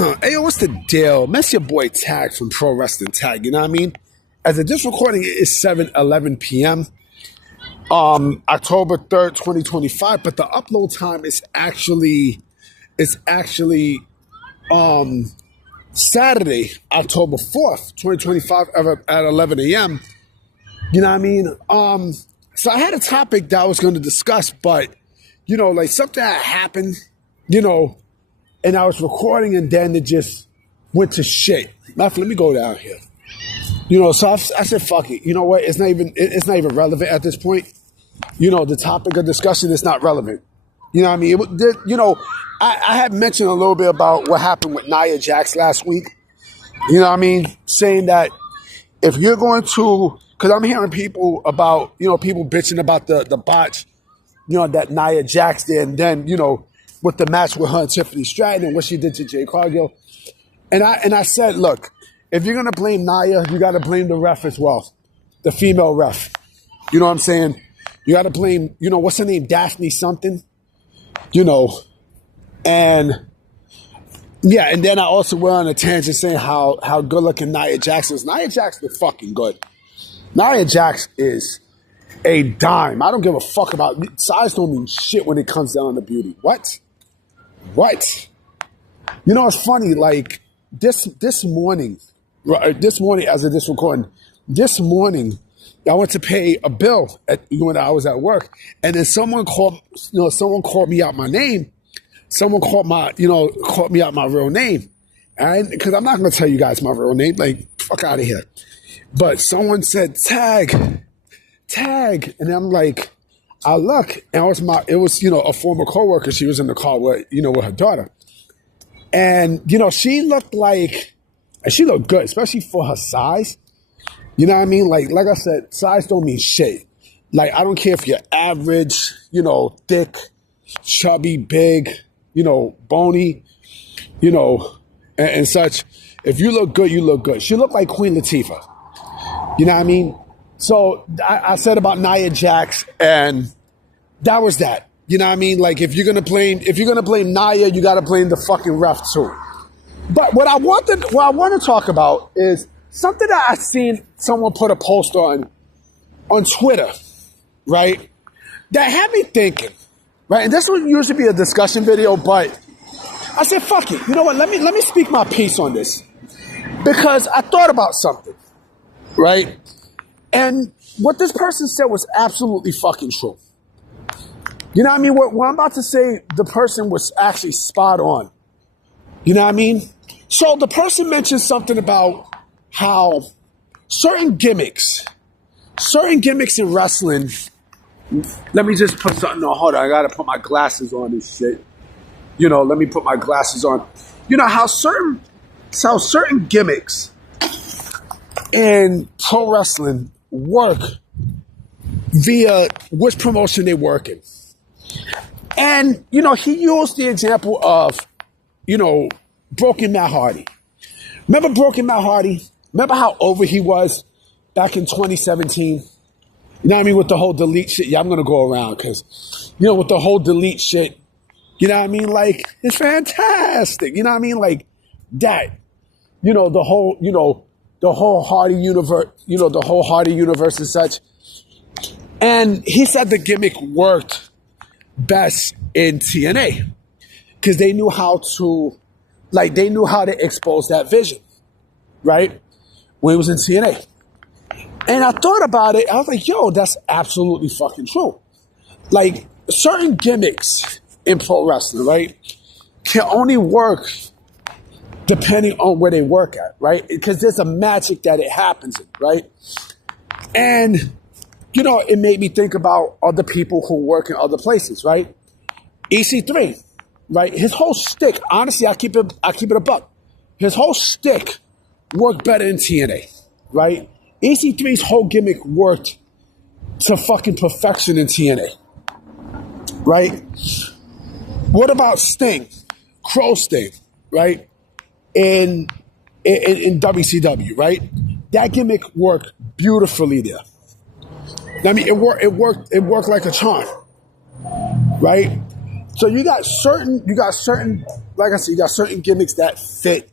Hey, yo, what's the deal? That's your boy Tag from Pro Wrestling Tag, you know what I mean? As of this recording, it is 7:11 p.m. October 3rd, 2025, but the upload time is actually Saturday, October 4th, 2025 at 11 a.m. You know what I mean? So I had a topic that I was going to discuss, but, like something that happened, and I was recording and then it just went to shit. Let me go down here. So I said, fuck it. You know what? It's not even relevant at this point. The topic of discussion is not relevant. You know what I mean? I had mentioned a little bit about what happened with Nia Jax last week. You know what I mean? Saying that if you're going to, because I'm hearing people about, people bitching about the botch, that Nia Jax did, and then, with the match with her and Tiffany Stratton and what she did to Jay Cargill. And I said, look, if you're going to blame Nia, you got to blame the ref as well, the female ref. You know what I'm saying? You got to blame, what's her name, Daphne something, and yeah, and then I also went on a tangent saying how good looking Nia Jax is. Nia Jax is fucking good. Nia Jax is a dime. I don't give a fuck about size. Don't mean shit when it comes down to beauty. What? It's funny. Like this morning as of this recording, this morning I went to pay a bill when I was at work, and then someone called me out my name. Someone called me out my real name, and because I'm not going to tell you guys my real name, like fuck out of here. But someone said tag, and I'm like, I look, and it was a former coworker. She was in the car with her daughter, and she looked good, especially for her size. You know what I mean? Like I said, size don't mean shit. Like I don't care if you're average, thick, chubby, big, bony, and such. If you look good, you look good. She looked like Queen Latifah. You know what I mean? So I said about Nia Jax, and that was that. You know what I mean? Like if you're gonna blame Nia, you gotta blame the fucking ref too. But what I want to talk about is something that I seen someone put a post on Twitter, right? That had me thinking, right? And this would usually be a discussion video, but I said, fuck it. You know what? Let me speak my piece on this. Because I thought about something, right? And what this person said was absolutely fucking true. You know what I mean? What I'm about to say, the person was actually spot on. You know what I mean? So the person mentioned something about how certain gimmicks in wrestling. Let me just put something on. Hold on, I gotta put my glasses on and shit. Let me put my glasses on. How certain gimmicks in pro wrestling work via which promotion they work in. And, he used the example of, Broken Matt Hardy. Remember Broken Matt Hardy? Remember how over he was back in 2017? You know what I mean? With the whole delete shit. Yeah, I'm going to go around because, with the whole delete shit, you know what I mean? Like, it's fantastic. You know what I mean? Like that, the whole Hardy universe, the whole Hardy universe and such. And he said the gimmick worked best in TNA because they knew how to expose that vision, right? When it was in TNA. And I thought about it. I was like, yo, that's absolutely fucking true. Like certain gimmicks in pro wrestling, right, can only work depending on where they work at, right? Because there's a magic that it happens in, right? And, it made me think about other people who work in other places, right? EC3, right? His whole shtick, honestly, I keep it a buck. His whole shtick worked better in TNA, right? EC3's whole gimmick worked to fucking perfection in TNA, right? What about Sting? Crow Sting, right? In WCW, right? That gimmick worked beautifully there. I mean, it worked like a charm, right? So you got certain like I said, you got certain gimmicks that fit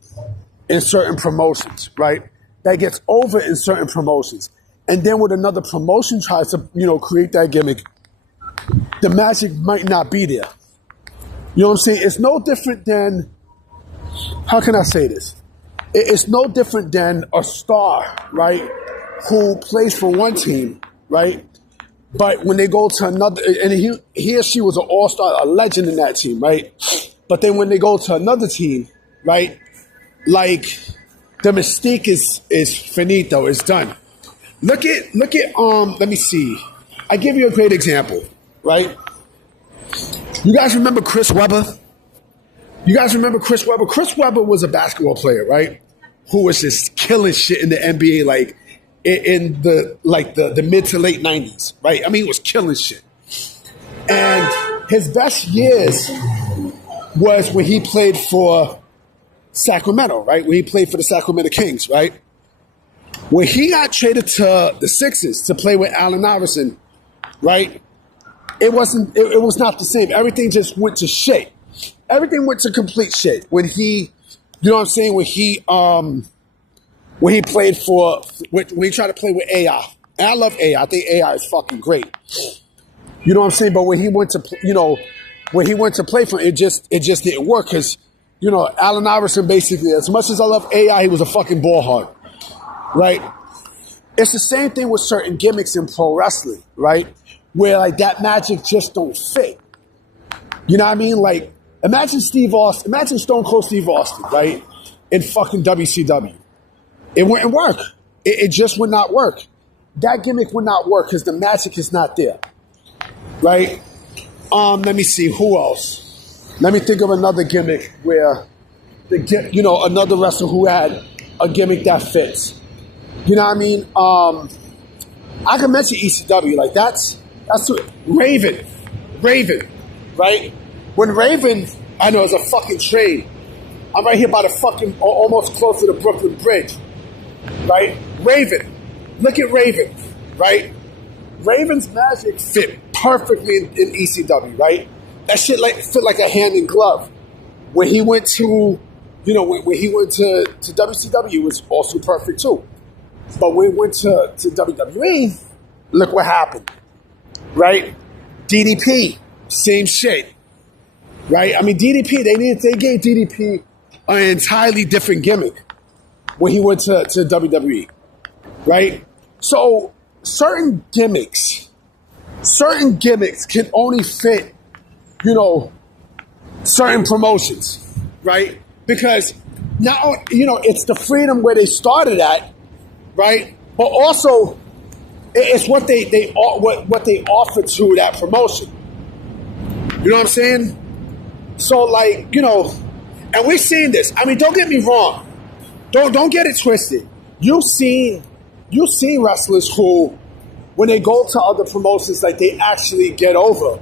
in certain promotions, right? That gets over in certain promotions. And then when another promotion tries to, create that gimmick, the magic might not be there. You know what I'm saying? It's no different than, how can I say this? It's no different than a star, right? Who plays for one team, right? But when they go to another, and he or she was an all-star, a legend in that team, right? But then when they go to another team, right? Like, the mystique is finito, it's done. Look at, let me see. I give you a great example, right? You guys remember Chris Webber? Chris Webber was a basketball player, right? Who was just killing shit in the NBA, like in the mid to late 90s, right? I mean, he was killing shit. And his best years was when he played for Sacramento, right? When he played for the Sacramento Kings, right? When he got traded to the Sixers to play with Allen Iverson, right? It was not the same. Everything just went to shit. Everything went to complete shit when he, you know what I'm saying? When he played when he tried to play with AI. And I love AI. I think AI is fucking great. You know what I'm saying? But when he went to, play for it just didn't work because, Allen Iverson basically, as much as I love AI, he was a fucking ball hog, right? It's the same thing with certain gimmicks in pro wrestling, right? Where like that magic just don't fit. You know what I mean? Like, imagine Stone Cold Steve Austin, right? In fucking WCW. It wouldn't work. It just would not work. That gimmick would not work because the magic is not there, right? Let me see, who else? Let me think of another gimmick where, another wrestler who had a gimmick that fits. You know what I mean? I can mention ECW, like that's Raven, right? When Raven, I know it's a fucking train. I'm right here by the fucking, almost close to the Brooklyn Bridge, right? Raven, look at Raven, right? Raven's magic fit perfectly in ECW, right? That shit fit like a hand in glove. When he went to, when he went to WCW, it was also perfect too. But when he went to WWE, look what happened, right? DDP, same shit, right? I mean, DDP, they gave DDP an entirely different gimmick when he went to WWE, right? So certain gimmicks can only fit, certain promotions, right? Because now, it's the freedom where they started at, right? But also, it's what they offer to that promotion. You know what I'm saying? So, like, and we've seen this. I mean, don't get me wrong. Don't get it twisted. You've seen wrestlers who, when they go to other promotions, like they actually get over,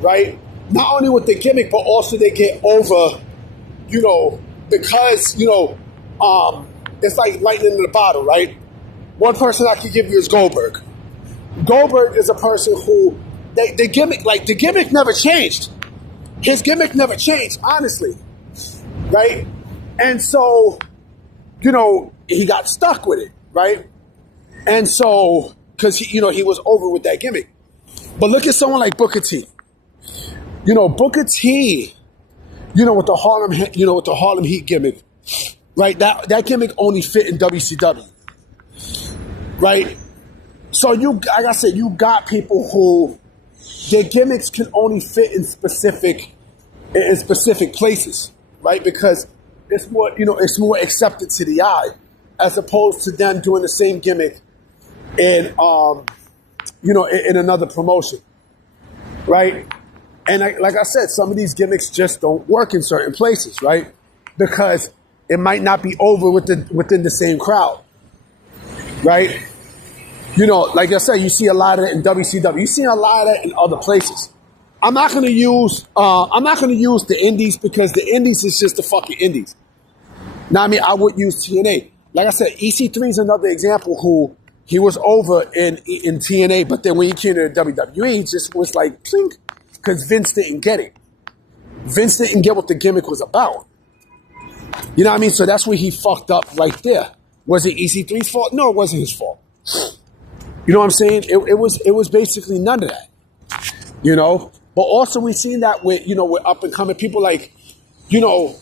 right? Not only with the gimmick, but also they get over, because it's like lightning in a bottle, right? One person I can give you is Goldberg. Goldberg is a person who the gimmick never changed. His gimmick never changed, honestly, right? And so, he got stuck with it, right? And so, because he was over with that gimmick. But look at someone like Booker T. Booker T, with the Harlem Heat gimmick, right? That gimmick only fit in WCW, right? So like I said, you got people who their gimmicks can only fit in specific places, right? Because it's more accepted to the eye, as opposed to them doing the same gimmick in in another promotion, right? And like I said, some of these gimmicks just don't work in certain places, right? Because it might not be over within the same crowd, right? Like I said, you see a lot of it in WCW. You see a lot of it in other places. I'm not gonna use the Indies because the Indies is just the fucking Indies. Now, I mean, I would use TNA. Like I said, EC3 is another example who he was over in TNA, but then when he came to WWE, he just was like, plink, because Vince didn't get it. Vince didn't get what the gimmick was about. You know what I mean? So that's where he fucked up right there. Was it EC3's fault? No, it wasn't his fault. You know what I'm saying? It was basically none of that. You know? But also we've seen that with, you know, with up and coming people like, you know,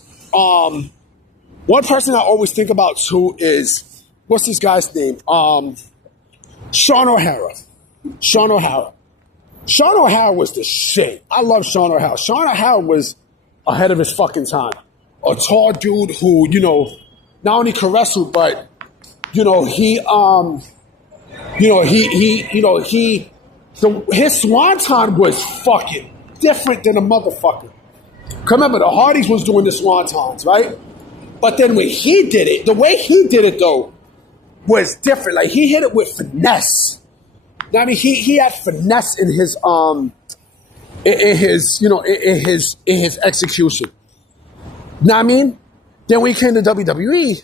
one person I always think about too is, what's this guy's name? Sean O'Hara. Sean O'Hara. Sean O'Hara was the shit. I love Sean O'Hara. Sean O'Hara was ahead of his fucking time. A tall dude who, you know, not only could wrestle, but, you know, his swanton was fucking different than a motherfucker. Remember, the Hardys was doing the swantons, right? But then when he did it, the way he did it though was different. Like he hit it with finesse. I mean, he had finesse in his execution. Know what I mean? Then when he came to WWE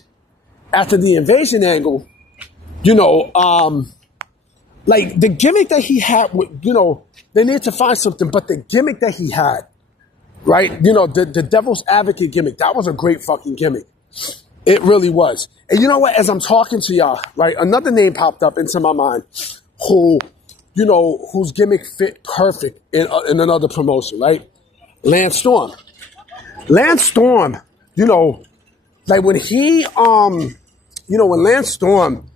after the invasion angle, you know, like the gimmick that he had, you know, they needed to find something, but the gimmick that he had, right? You know, the devil's advocate gimmick, that was a great fucking gimmick. It really was. And you know what? As I'm talking to y'all, right, another name popped up into my mind who, you know, whose gimmick fit perfect in another promotion, right? Lance Storm. Lance Storm, you know, like when he, you know, when Lance Storm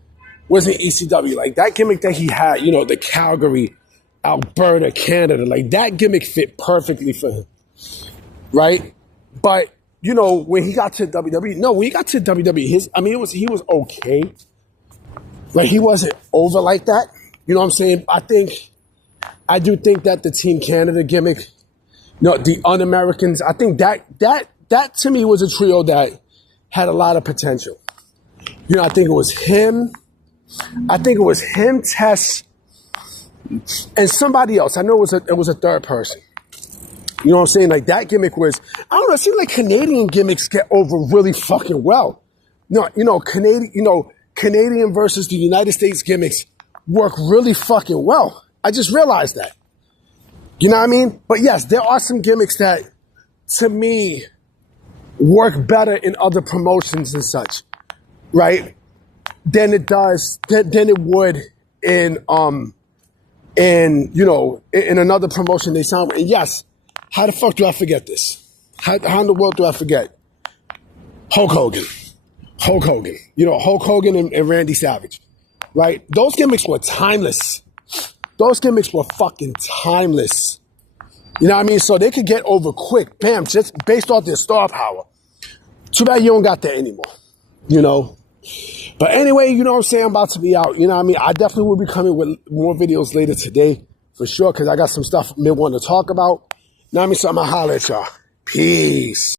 was in ECW, like that gimmick that he had, you know, the Calgary, Alberta, Canada, like that gimmick fit perfectly for him, right? But, you know, when he got to WWE, when he got to WWE, he was okay. Like he wasn't over like that. You know what I'm saying? I do think that the Team Canada gimmick, you know, the Un-Americans, I think that to me was a trio that had a lot of potential. You know, I think it was him, Tess, and somebody else. I know it was a third person. You know what I'm saying? Like that gimmick was, I don't know, it seems like Canadian gimmicks get over really fucking well. Canadian versus the United States gimmicks work really fucking well. I just realized that. You know what I mean? But yes, there are some gimmicks that, to me, work better in other promotions and such, right? Than it would in another promotion they sound. And yes, how the fuck do I forget this? How in the world do I forget? Hulk Hogan. You know, Hulk Hogan and Randy Savage, right? Those gimmicks were timeless. Those gimmicks were fucking timeless. You know what I mean? So they could get over quick, bam, just based off their star power. Too bad you don't got that anymore, you know? But anyway, you know what I'm saying? I'm about to be out. You know what I mean? I definitely will be coming with more videos later today, for sure, because I got some stuff I may want to talk about. You know what I mean? So I'm going to holler at y'all. Peace.